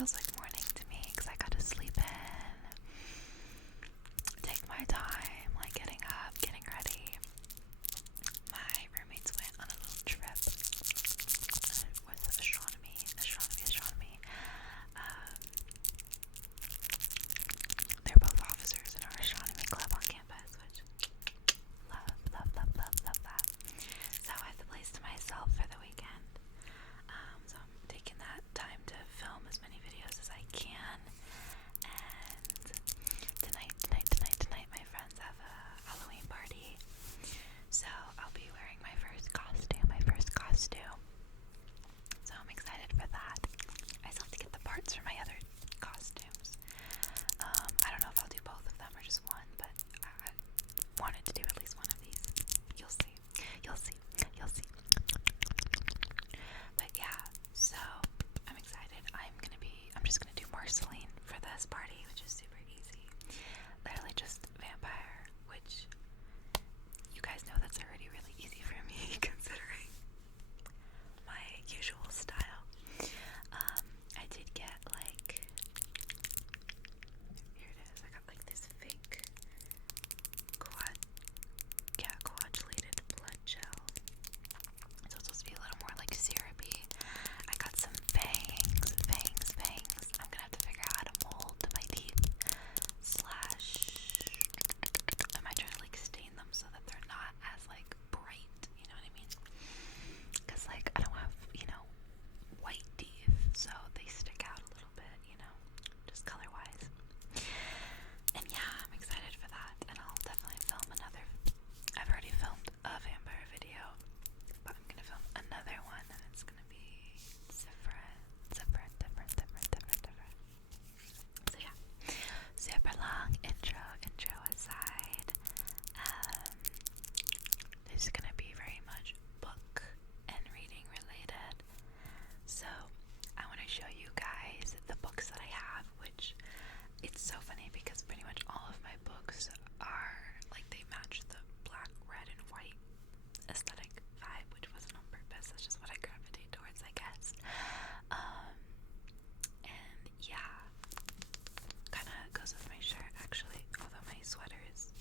feels like morning to me because I got to sleep in, take my time, like getting up, getting ready. My roommates went on a little trip with astronomy. They're both officers in our astronomy club on campus, which love that. So I had the place to myself for the weekend. So I'm taking that time to film as many videos as I can. And tonight, my friends have a Halloween party. So I'll be wearing my first costume. So I'm excited for that. I still have to get the parts for my other costumes. I don't know if I'll do both of them or just one, but I wanted to do at least one of these. You'll see. But yeah, so I'm excited. I'm just gonna do Marceline for this party, which is super easy. Literally just vampire, which you guys know that's already really easy for me considering my usual style. I did get like, here it is, I got like this fake coagulated blood gel. So it's supposed to be a little more like syrupy. I got some fangs. I'm gonna have to figure out how to mold my teeth. I might try to like stain them so that they're not as like bright, you know what I mean? Because like I don't have, white teeth, so they stick out a little bit, just color wise. And yeah, I'm excited for that, and I'll definitely film another. I've already filmed a vampire video, but I'm gonna film another one, and it's gonna be different. So yeah, super long intro aside. This is gonna be very much book and reading related. So I want to show you guys the books that I have, which it's so funny because pretty much all of my books are like they match the black, red, and white aesthetic vibe, which wasn't on purpose. That's just what I gravitate towards, I guess. And yeah, kind of goes with my shirt actually, although my sweater is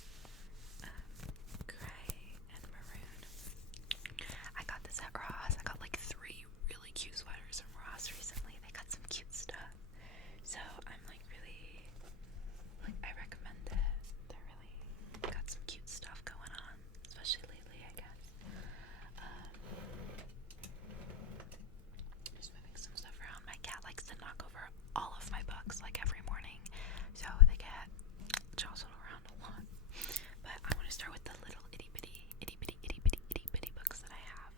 gray and maroon. I got this at Ross. I got like 3 really cute sweaters from Ross recently. They got some cute stuff. So I'm like really, I recommend it. They're really got some cute stuff going on, especially lately, I guess. Just moving some stuff around. My cat likes to knock over all of my books like every morning, so they get jostled around a lot. But I want to start with the little itty bitty books that I have.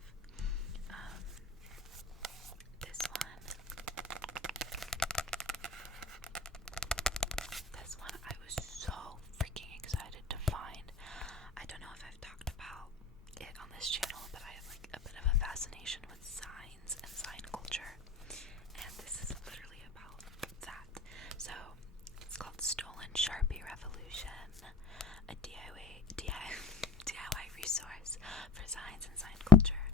This one I was so freaking excited to find. I don't know if I've talked about it on this channel, but I have like a bit of a fascination with signs and sign culture, and this is literally about that. So it's called Stolen Sharpie Revolution, a DIY resource for signs and sign culture.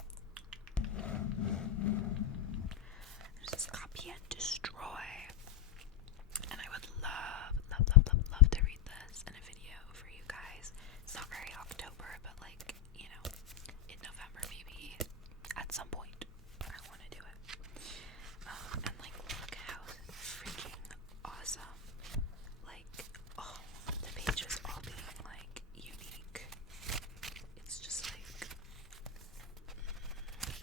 There's this copy and destroy, and I would love to read this in a video for you guys. It's not very October, but like, in November maybe at some point I want to do it. And like, look how freaking awesome. Like, the pages all being like unique. It's just like,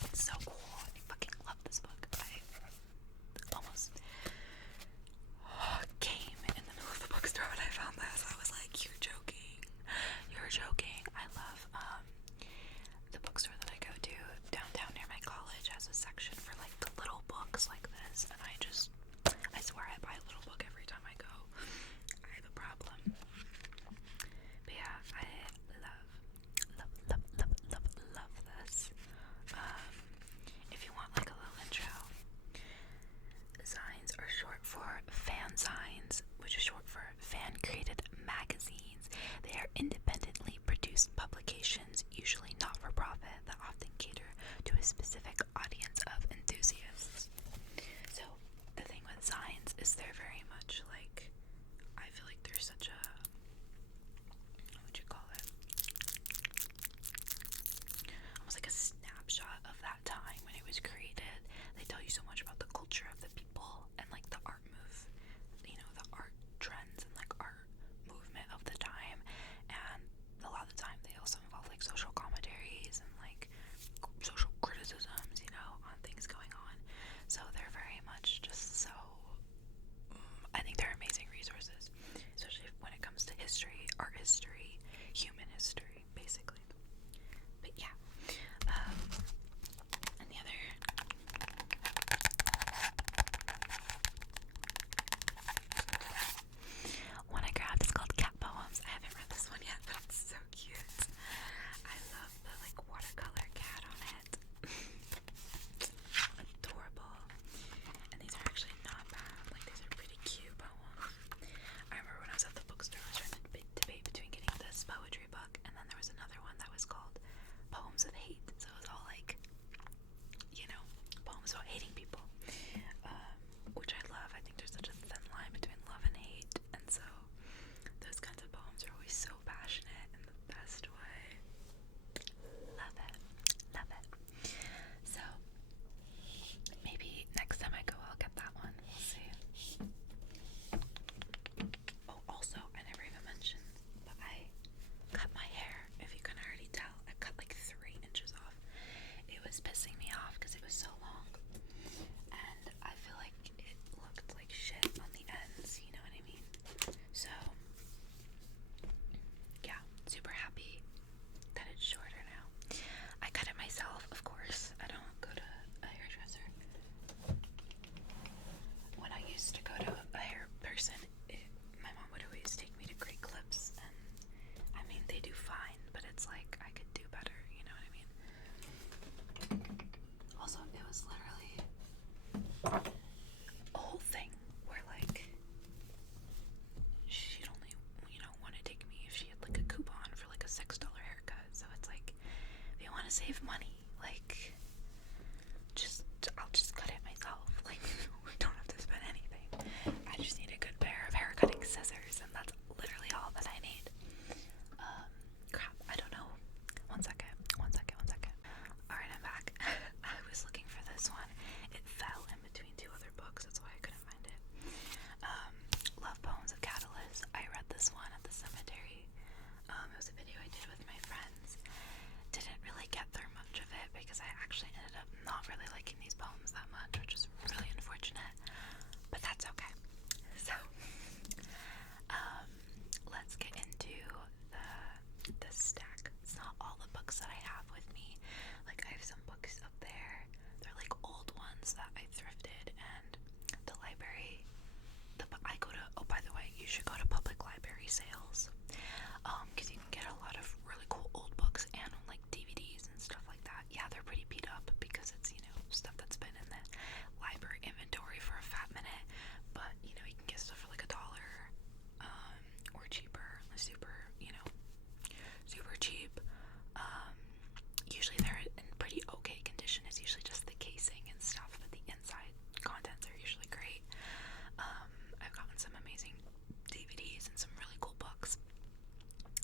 it's so cool. I fucking love this book. I almost save money. Like, I'll just cut it myself. Like, we don't have to spend anything. I just need a good pair of hair cutting scissors, and that's literally all that I need. Crap, I don't know. One second. Alright, I'm back. I was looking for this one. It fell in between two other books, that's why I couldn't find it. Love Poems of Catalyst. I read this one at the cemetery. It was a video I did with my friends. Didn't really get through much of it because I actually ended up not really liking these poems that much, which is really unfortunate, but that's okay. So, let's get into the stack. It's not all the books that I have with me. Like, I have some books up there. They're like old ones that I thrifted, and the library, I go to, oh, by the way, you should go to public library sales, because you can get a lot of really cool old books and like DVDs and stuff like that. Yeah, they're pretty beat up because it's, you know, stuff that's been in the library inventory for a fat minute, but you know, you can get stuff for like $1, or cheaper, super, you know, super cheap. Usually they're in pretty okay condition. It's usually just the casing and stuff, but the inside contents are usually great. I've gotten some amazing DVDs and some really cool books.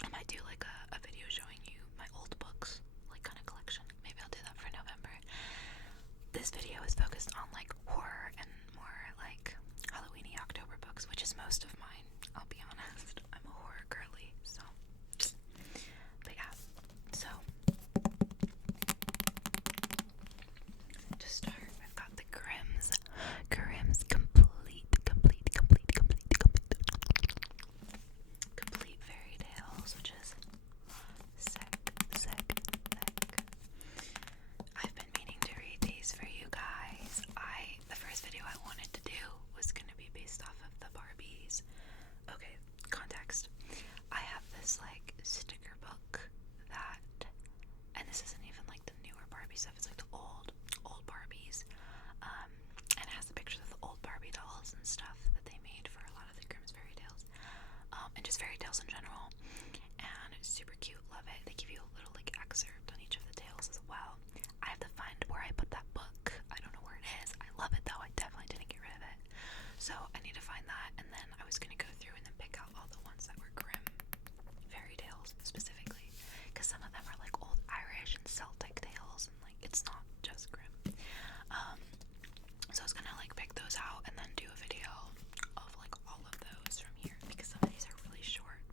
I might do like a video showing you my old books, like kind of collection. Maybe I'll do that for November. This video is focused on like horror and more like Halloweeny October books, which is most of mine. I'll be honest. I'm a horror girly, so. But yeah, so to start, I've got the Grimm's complete fairy tales, which is sick. I've been meaning to read these for you guys. The first video I wanted to do was going to be based off of the Barbies. Okay, context. I have this like sticker book that, and this isn't even like the newer Barbie stuff, it's like the old Barbies, and it has the pictures of the old Barbie dolls and stuff that they made for a lot of the Grimm's fairy tales, and just fairy tales in general, and it's super cute, love it. They give you a little like excerpt on each of the tales as well. I have to find where I put that book. I don't know where it is. I love it though. I definitely didn't get rid of it, so I need to find that, and then I was gonna go through and then pick out all the ones that were Grimm fairy tales specifically, because some of them are like old Irish and Celtic tales, and like it's not just Grimm. So I was gonna like pick those out and then do a video of like all of those from here, because some of these are really short.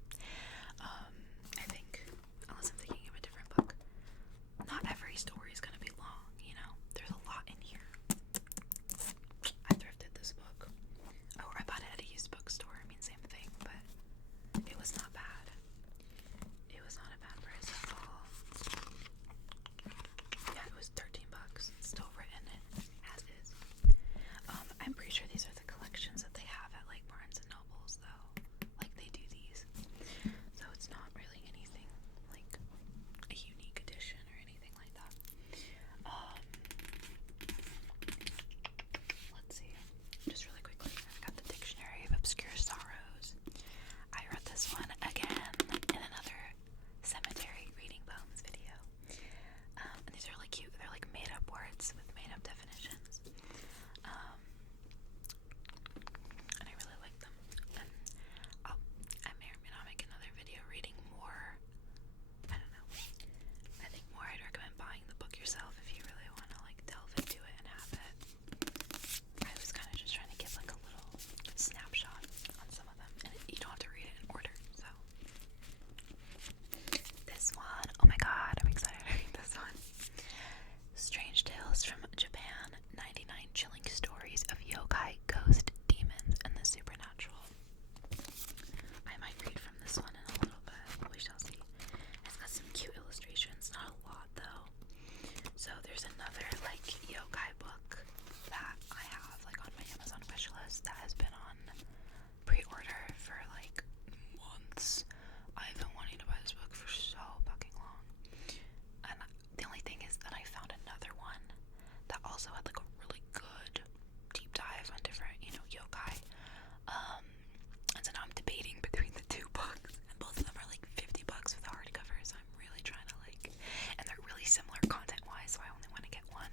similar content-wise, so I only want to get one.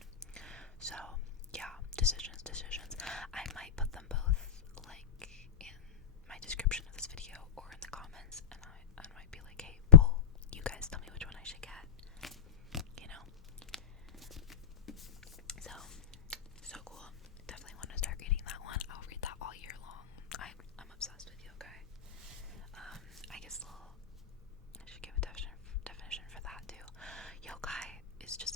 So, yeah, decisions. I might put them both, like, in my description of this video or in the comments, and I might be like, hey, poll, you guys tell me which one I should get, you know? So cool. Definitely want to start reading that one. I'll read that all year long. I'm obsessed with yokai. I guess I should give a definition for that too. Yokai is just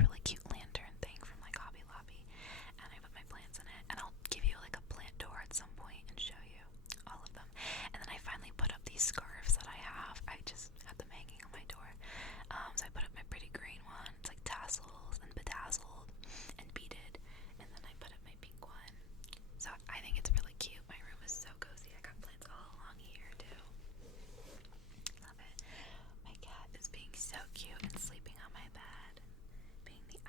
really cute lantern thing from like Hobby Lobby, and I put my plants in it, and I'll give you like a plant door at some point and show you all of them. And then I finally put up these scarves that I have. I just had them hanging on my door. So I put up my pretty green one. It's like tassels and bedazzled and beaded, and then I put up my pink one. So I think it's really cute. My room is so cozy. I got plants all along here too. Love it. My cat is being so cute and sleeping on my bed, being the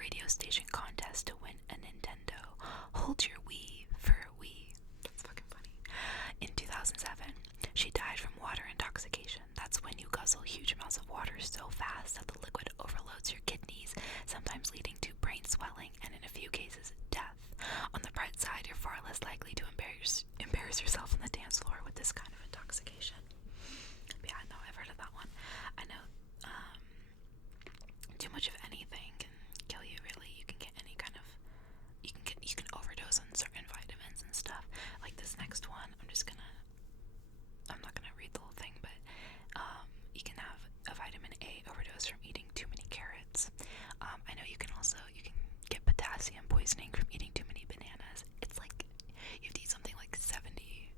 radio station contest to win a Nintendo. Hold your Wii for Wii. That's fucking funny. In 2007, she died from water intoxication. That's when you guzzle huge amounts of water so fast that the liquid overloads your kidneys, sometimes leading to brain swelling and, in a few cases, death. On the bright side, you're far less likely to embarrass yourself on the dance floor with this kind of intoxication. But yeah, no, I've heard of that one. I know too much of anything can kill you, really. You can get any kind of, you can overdose on certain vitamins and stuff. Like this next one, I'm not gonna read the whole thing, but you can have a vitamin A overdose from eating too many carrots. I know you can get potassium poisoning from eating too many bananas. It's like you have to eat something like 70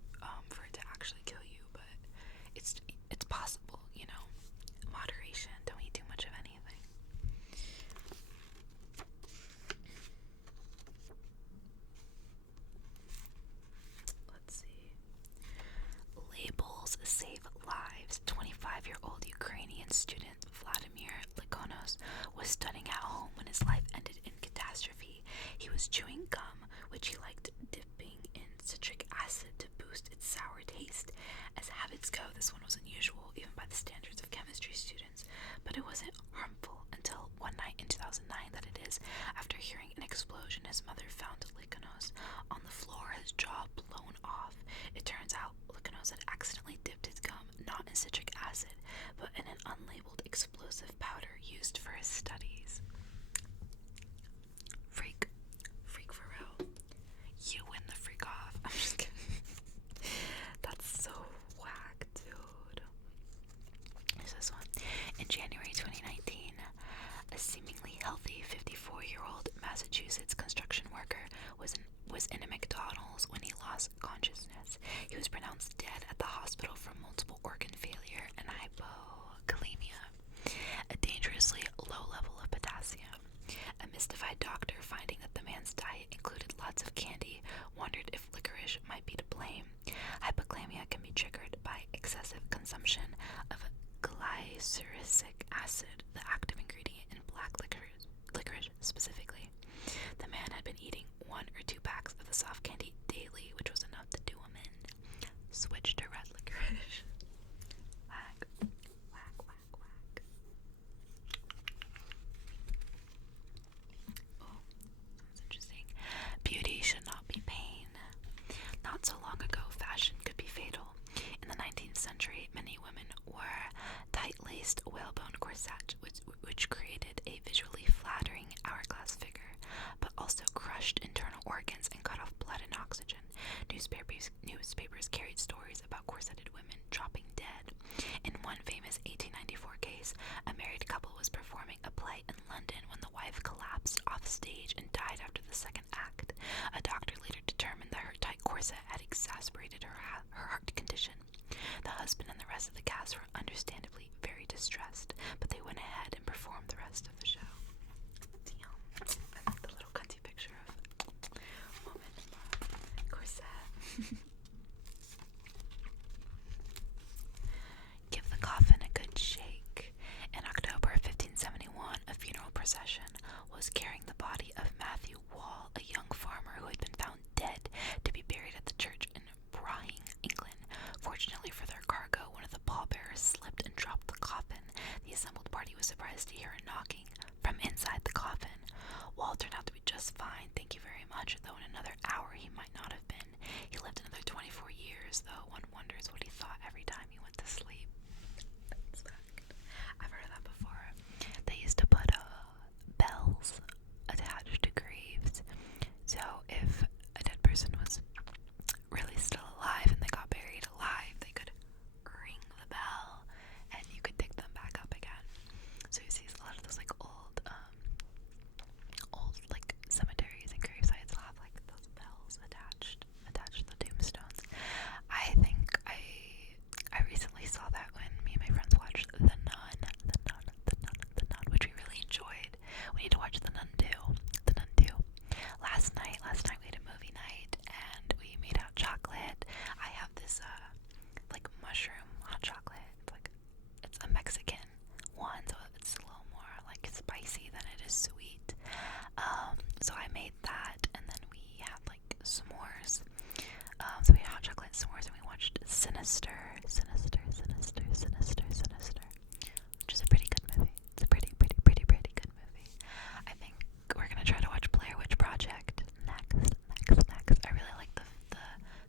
for it to actually kill you, but it's possible, you know. Moderation. Don't eat too much of anything. Let's see. Labels save lives. 25-year-old Ukrainian student Vladimir Likonos was studying at home when his life ended in catastrophe. He was chewing gum, which he liked dipping in citric acid to boost its sour taste. As habits go, this one was unusual, even by the standards of chemistry students, but it wasn't harmful until one night in 2009 that it is. After hearing an explosion, his mother found Likonos on the floor, his jaw blown off. It turns out Likonos had accidentally dipped his gum not in citric acid, but in an unlabeled explosive powder used for his studies. Freak for real. You win the freak off. I'm just kidding. That's so whack, dude. Here's this one. In January 2019, a seemingly healthy 54-year-old Massachusetts construction worker was in a McDonald's when he lost consciousness. He was pronounced dead at the hospital from multiple organ failure and hypokalemia, a dangerously low level of potassium. A mystified doctor, finding that the man's diet included lots of candy, wondered if licorice might be to blame. Hypokalemia can be triggered by excessive consumption of glyceric acid, the active ingredient in black licorice specifically. The man had been eating 1 or 2 packs of the soft candy daily, which was enough to do him in. Switch to red licorice. Whack, whack, whack, whack. Oh, that's interesting. Beauty should not be pain. Not so long ago, fashion could be fatal. In the 19th century, many women wore tight-laced whalebone corsets, which created a visually flattering hourglass figure, but also crushed internal organs and cut off blood and oxygen. Newspapers carried stories about corseted women dropping dead. In one famous 1894 case, a married couple was performing a play in London when the wife collapsed off stage and died after the second act. A doctor later determined that her tight corset had exacerbated her heart condition. The husband and the rest of the cast were understandably very distressed, but they went ahead and performed the rest of the show. Damn. I like the little cunty picture of woman in the corset. Give the coffin a good shake. In October 1571, a funeral procession was carrying the body of Matthew Wall, a young farmer who had been found dead, to be buried at the church in Brahing, England. Fortunately for their cargo, one of the pallbearers slipped and dropped the coffin. The assembled party was surprised to hear a knocking from inside the coffin. Wall turned out to be just fine, thank you very much, though in another hour he might not have been. He lived another 24 years, though one wonders what he thought every time he went to sleep. That's fact. I've heard of that before. They used to put bells attached to graves, so if a dead person was really still alive and they got buried alive, they could ring the bell and you could dig them back up again. So you see a lot of those like old like cemeteries and gravesites will have like those bells attached to the tombstones. I think I recently saw that when me and my friends watched The Nun, which we really enjoyed. We need to watch The Nun 2. Last night we had a movie night and we made out chocolate. I have this like mushroom hot chocolate. It's a Mexican one, so it's a little more like spicy than it is sweet. went somewhere and we watched Sinister, which is a pretty good movie. It's a pretty good movie. I think we're gonna try to watch Blair Witch Project next. I really like the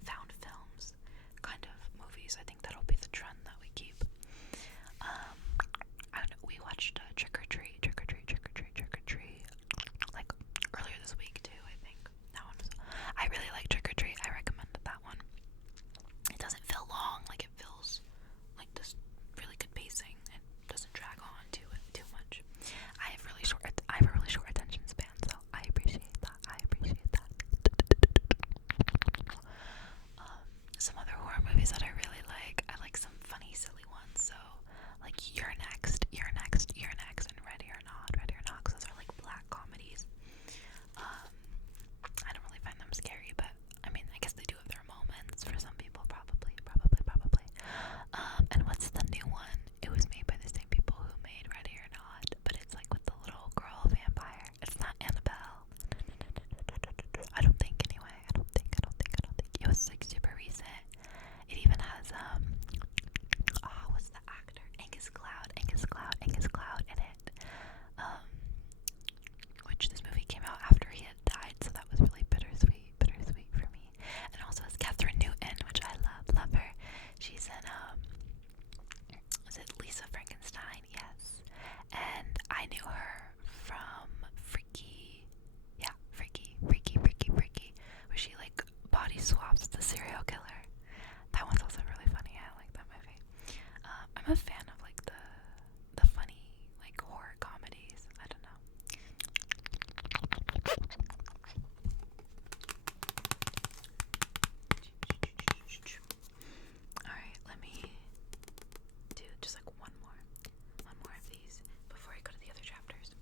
found films kind of movies. I think that'll be the trend that we keep. We watched Trick or Treat, like earlier this week too. I think that one was. I really like Trick or Treat. I recommended that one. It doesn't feel long. Like it feels like this really good pacing. It doesn't drag on too much. I have a really short attention span, so I appreciate that. Some other horror movies that I really like. I like some funny, silly ones. So, like You're Next, and Ready or Not. Because those are like black comedies. I don't really find them scary, but I mean, I guess they do have their moments for some people, probably. And what's the new one? It was made by the same people who made Ready or Not, but it's like with the little girl vampire. It's not Annabelle. I don't think anyway. I don't think. It was like super recent. It even has what's the actor? Angus Cloud in it. Which this movie came out after he had died, so that was really bittersweet for me. And also it's Catherine Newton, which I love her. She's in was it Lisa Frankenstein? Yes. And I knew her from Freaky, where she like body swaps the serial killer. That one's also really funny. I like that movie. I'm a fan of like the funny like horror comedies. I don't know. Alright, let me do just like one more of these before I go to the other chapters.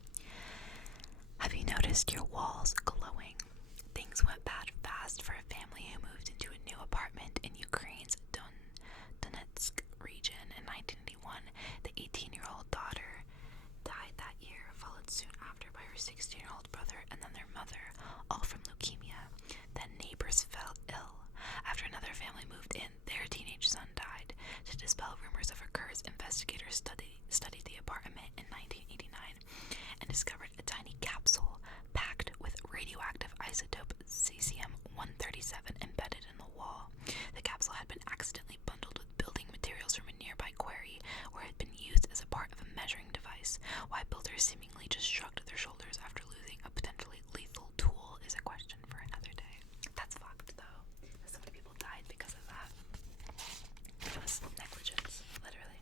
Have you noticed your walls glowing? Things went bad fast for a family who moved into a new apartment in Ukraine's Donetsk region in 1981. The 18-year-old daughter died that year, followed soon after by her 16-year-old brother and then their mother, all from leukemia. Then neighbors fell ill. After another family moved in, their teenage son died. To dispel rumors of a curse, investigators studied the apartment in 1989 and discovered a tiny capsule packed with radioactive isotope cesium-137 embedded in the wall. The capsule had been accidentally bundled with building materials from a nearby quarry where it had been used as a part of a measuring device. Why builders seemingly just shrugged their shoulders after losing a potentially lethal tool is a question for another day. That's fucked, though. So many people died because of that. It was negligence, literally.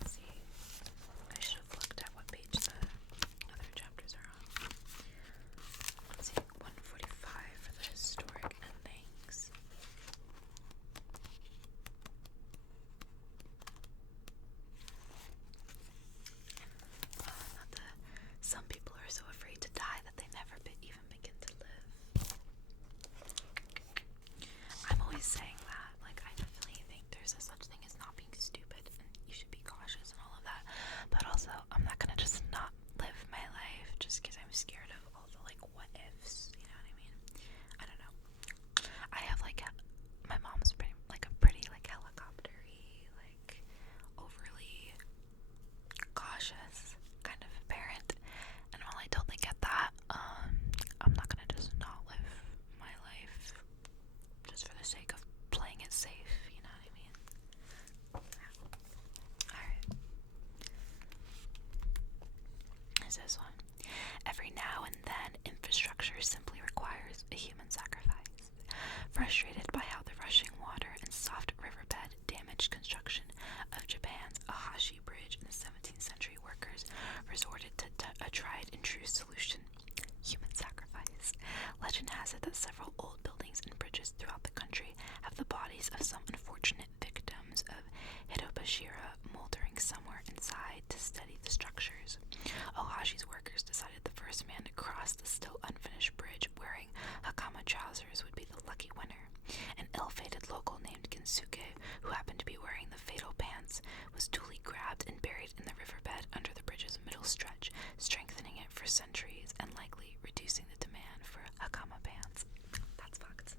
Let's see. I should have looked at what page the other chapters are on. Let's see, 145 for the historic endings. Some people are so afraid to die that they never even begin to live. I'm always saying that. Like, I definitely think there's a such thing as not being stupid, and you should be cautious and all of that. But also, I'm not gonna just not live my life just because I'm scared of all the, like, what ifs. You know what I mean? I don't know. I have, like, my mom's pretty, like, helicopter-y, like, overly cautious kind of parent. And while I totally get that, I'm not gonna just not live my life just for the sake of playing it safe, you know what I mean? Alright. There's this one. Every now and then, infrastructure simply requires a human sacrifice. Frustrated by how the rushing water and soft riverbed damaged construction of Japan's Ahashi Bridge in the 17th century, workers resorted to a tried and true solution: human sacrifice. Legend has it that several old buildings and bridges throughout the country have the bodies of some unfortunate victims of Hitobashira moldering somewhere inside to steady the structures. Ohashi's workers decided the first man to cross the still unfinished bridge wearing hakama trousers would be the lucky winner. An ill-fated local named Gensuke, who happened to be wearing the fatal pants, was duly grabbed and buried in the riverbed under the bridge's middle stretch, strengthening it for centuries and likely reducing the demand Hakama pants. That's fucked.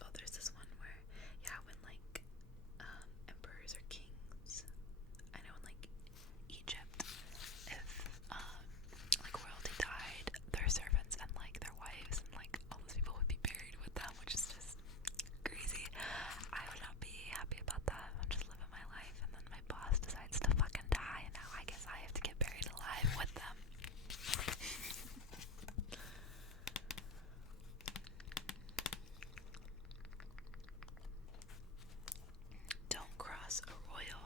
Oh, there's this one where, when like emperors or kings, I know in like Egypt, if like royalty died, their servants and like their wives and like all those people would be buried with them, which is just crazy. I would not be happy about that. I'm just living my life and then my boss decides to fucking die and now I guess I have to get buried alive with them. Don't cross a royal.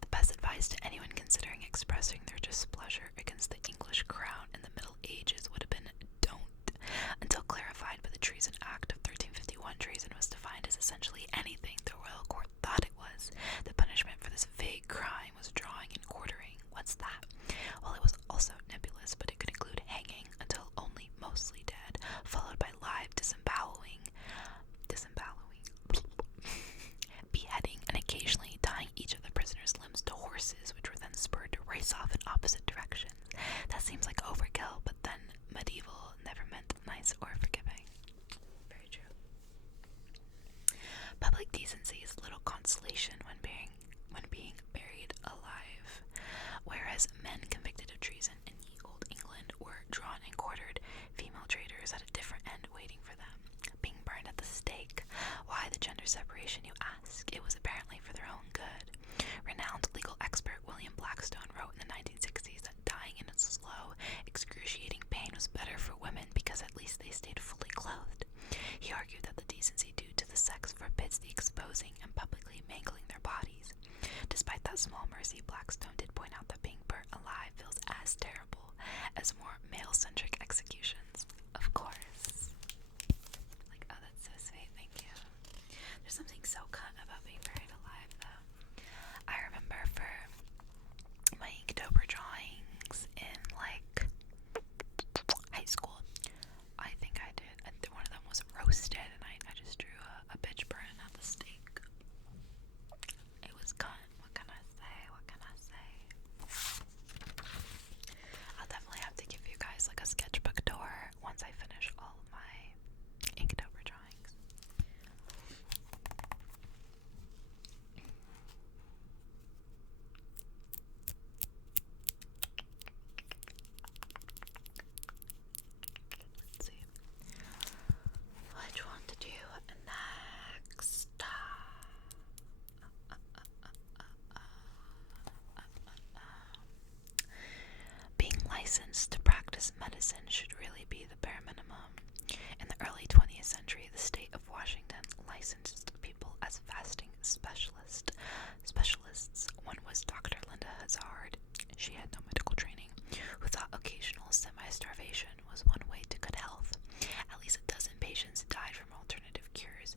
The best advice to anyone considering expressing their displeasure against the English crown in the Middle Ages would have been don't, until clarified by the Treason Act of 1351. Treason was defined as essentially anything the royal court thought it was. The punishment for this vague crime was drawing and quartering. What's that? Well, it was also nebulous, but it could include hanging until only mostly dead, followed by live disemboweling, beheading, and occasionally tying each of the prisoner's limbs to horses, which were then spurred to race off in opposite directions. That seems like overkill, but then medieval never meant nice or forgiving. Very true. Public decency is little consolation when being buried alive. Whereas men convicted of treason in ye old England were drawn and quartered, female traitors had a different end waiting for them, being burned at the stake. Why the gender separation, you ask? It was apparently for their own good. Renowned legal expert William Blackstone wrote in the 1960s that dying in a slow, excruciating pain was better for women because at least they stayed fully clothed. He argued that the decency due to the sex forbids the exposing and publicly mangling their bodies. Despite that small mercy, Blackstone did point out that being burnt alive feels as terrible as more male-centric executions. Of course. Like, oh, that's so sweet, thank you. There's something so cunt about being buried alive, though. I remember for my Inktober drawings in, like, high school, I think I did, one of them was roasted, and I just drew a bitch burn at the stake. It was cunt. What can I say? I'll definitely have to give you guys like a sketchbook tour once I finish all of my Inktober drawings. Let's see which one to do next. Being licensed to practice medicine should really be the bare minimum. In the early 20th century, the state of Washington licensed people as fasting specialists. One was Dr. Linda Hazard. She had no medical training, who thought occasional semi-starvation was one way to good health. At least a dozen patients died from alternative cures,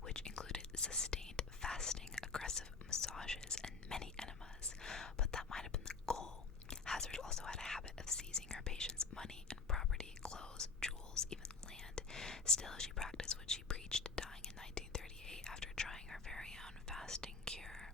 which included sustained fasting, aggressive massages, and many enemas, but that might have been the goal. Hazard also had a habit of seizing her patients' money and property, clothes, jewels, even land. Still, she practiced what she preached, dying in 1938 after trying her very own fasting cure.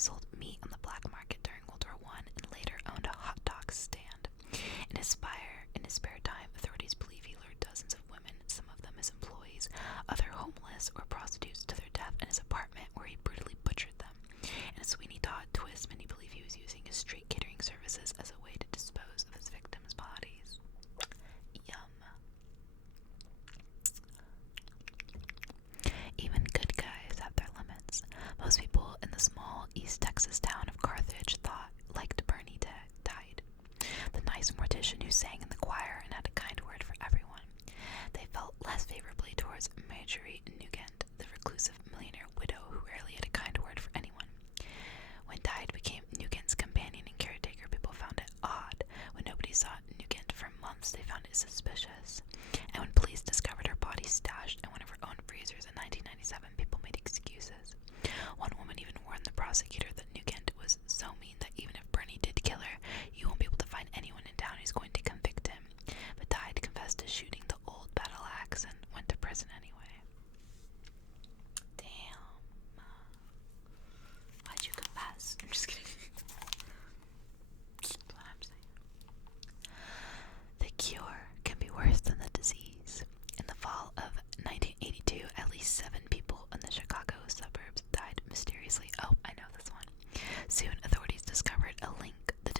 sold meat on the black market during World War I and later owned a hot dog stand. In his spare time, authorities believe he lured dozens of women, some of them as employees, other homeless or prostitutes, to their death in his apartment where he brutally butchered them. In a Sweeney Todd twist, many believe he was using his street catering services as a way to dispose of his victims' bodies. Yum. Even good guys have their limits. Most people in the small East Texas town of Carthage liked Bernie died, the nice mortician who sang in the choir and had a kind word for everyone. They felt less favorably towards Marjorie Nugent, the reclusive millionaire widow who rarely had a kind word for anyone. When Tide became Nugent's companion and caretaker, people found it odd. When nobody saw Nugent for months, they found it suspicious. And when police discovered her body stashed in one of her own freezers in 1997, people made excuses. One woman even warned the prosecutor that Nugent was so mean that even if Bernie did kill her, you won't be able to find anyone in town who's going to convict him. But Tide confessed to shooting the old battle axe and went to prison anyway. Damn. Why'd you confess? I'm just kidding. That's what I'm saying. The cure can be worse than the disease. In the fall of 1982, at least 7 people in the Chicago suburbs died mysteriously. Oh, I know this one. Soon, authorities discovered a link. The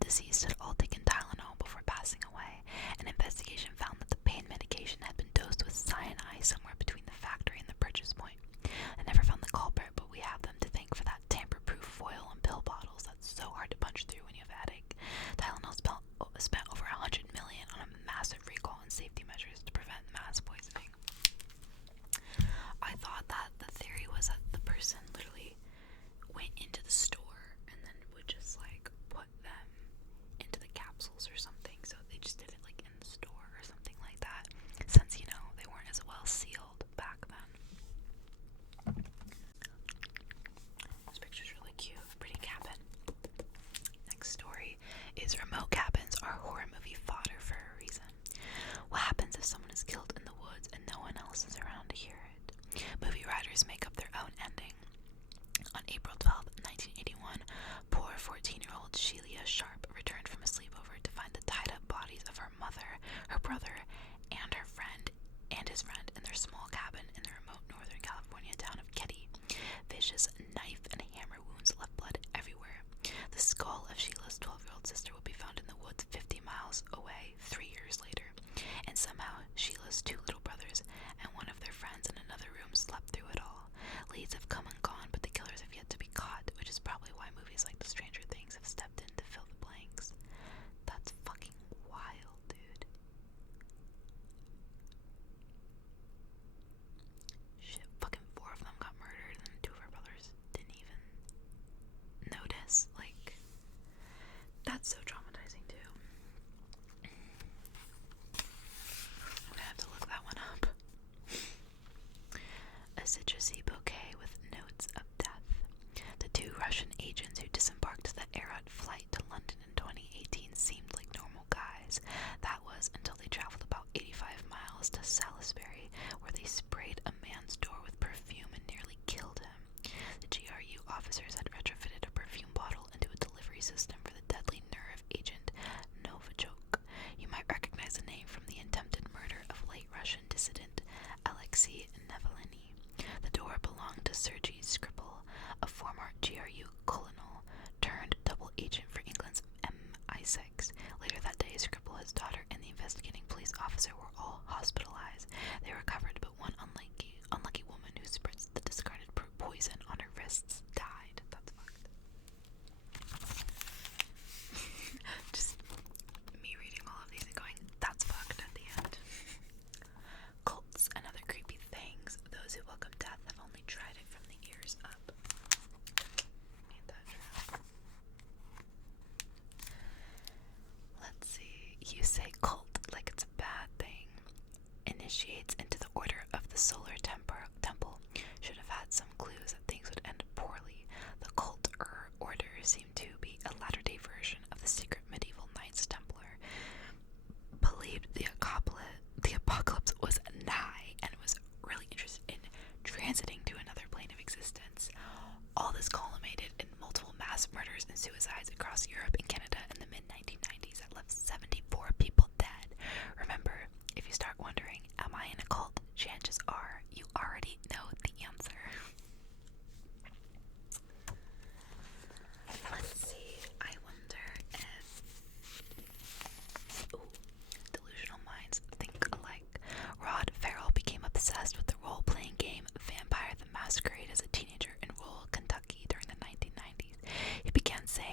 deceased had all taken Tylenol before passing away. An investigation found that the pain medication had been dosed with cyanide somewhere between the factory and the purchase point. I never found the culprit, but we have them to thank for that tamper-proof foil and pill bottles that's so hard to punch through when you have a headache. Tylenol spent over $100 million on a massive recall and safety measures to prevent mass poisoning. I thought that the theory was that the person literally went into the store and then would just like put them into the capsules or something, so they just did it like in the store or something like that, since you know they weren't as well sealed back then. This picture's really cute. Pretty cabin. Next story is remote cabins are horror movie fodder for a reason. What happens if someone is killed in the woods and no one else is around to hear it? Movie writers make up their own ending. On April 12, 1981, poor 14-year-old Sheila Sharp returned from a sleepover to find the tied-up bodies of her mother, her brother, and her friend and his friend in their small cabin in the remote Northern California town of Ketty. Vicious knife and hammer wounds left blood everywhere. The skull of Sheila's 12-year-old sister would be found in the woods 50 miles away 3 years later, and somehow Sheila's 2 little brothers and one of their friends in another room slept through it all. Leads have come and gone, but the killers have yet to be caught, which is probably why movies like The Stranger Things have stepped in to fill the blanks. That's fucking wild, dude. Shit, fucking 4 of them got murdered, and 2 of her brothers didn't even notice. Like, that's so traumatizing, too. I'm gonna have to look that one up. A citrusy bouquet with notes of death. The 2 Russian agents who disembarked the Aerot flight to London in 2018 seemed like normal guys. That was until they traveled about 85 miles to Salisbury, where they sprayed a man's door with perfume and nearly killed him. The GRU officers had retrofitted a perfume bottle into a delivery system for the deadly nerve agent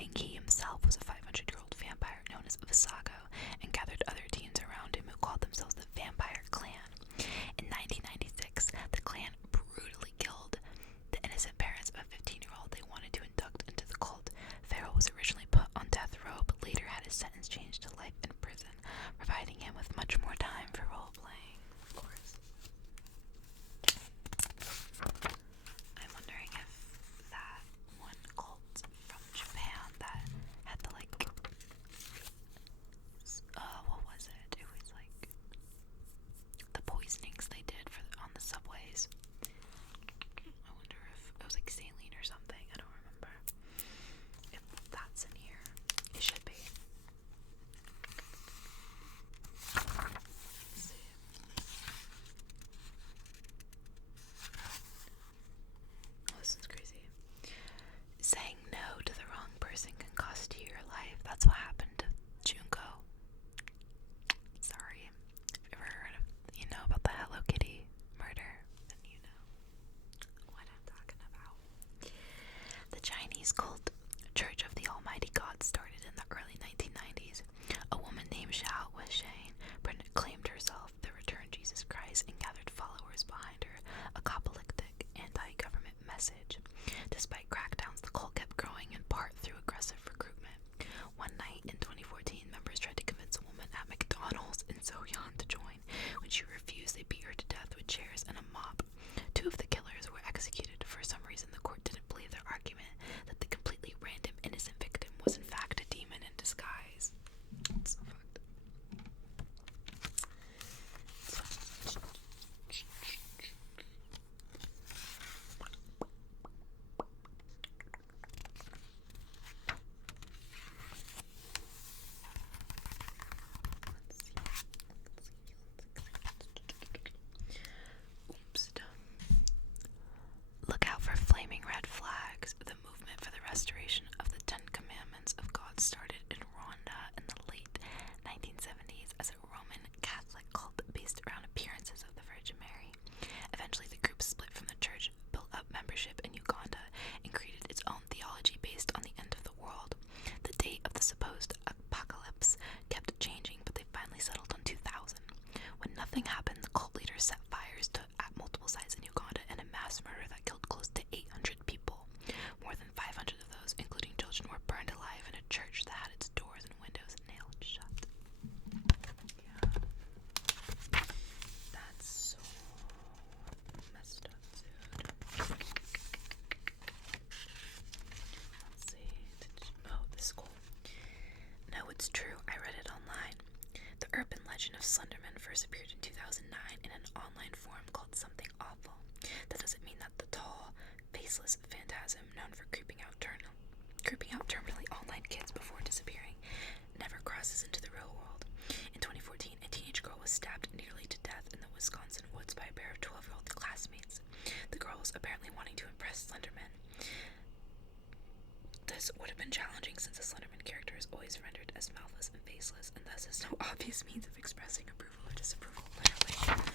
saying he himself was a 500-year-old vampire known as Visago, and gathered other teens around him who called themselves the Vampire Clan. In 1996, the clan brutally killed the innocent parents of a 15-year-old they wanted to induct into the cult. Farrell was originally put on death row, but later had his sentence changed to life in prison, providing him with much more time for role-playing, of course. I'm wondering if that one cult from Japan that had the, like, what was it? It was, like, the poisonings they did on the subways. I wonder if it was, like, saline or something. I don't remember. If that's in here. It should be. Let's see. Oh, this is crazy. Saying no to the wrong person can cost you your life. That's what happened to Junko. Sorry. If you ever heard of, about the Hello Kitty murder, then you know what I'm talking about. The Chinese cult Church of the Almighty God started in the early 1990s. A woman named Xiao Weishane claimed herself the returned Jesus Christ and gathered followers behind her apocalyptic anti-government message. Despite crackdowns, the cult kept growing in part through aggressive recruitment. One night in 2014, members tried to convince a woman at McDonald's in Soyeon to join. When she refused, they beat her to death with chairs and a mop. Two of the killers were executed. For some reason, the court didn't believe their argument that the completely random innocent victim was in fact a demon in disguise. It's so fucked. Look out for flaming red flags. The movement for the restoration of the Ten Commandments of God started in Rwanda in the late 1970s as a Roman Catholic cult based around appearances of the Virgin Mary. Eventually, the group split from the church, built up membership in Uganda, and created its own theology based on the end of the world. The date of the supposed apocalypse kept changing, but they finally settled on 2000. When nothing happened, the cult leaders set fires at multiple sites in Uganda in a mass murder that killed close to 800 people. More than 500 of those, including children, were burned alive in a church that had its doors and windows nailed shut. Yeah. That's so messed up, dude. Let's see. Oh, this is cool. No, it's true. I read it online. The urban legend of Slenderman first appeared in 2009 in an online forum called Something Awful. That doesn't mean that the tall, faceless phantasm known for creeping out terminally online kids before disappearing never crosses into the real world. In 2014, a teenage girl was stabbed nearly to death in the Wisconsin woods by a pair of 12-year-old classmates. The girl was apparently wanting to impress Slenderman. This would have been challenging since the Slenderman character is always rendered as mouthless and faceless, and thus has no obvious means of expressing approval or disapproval, literally.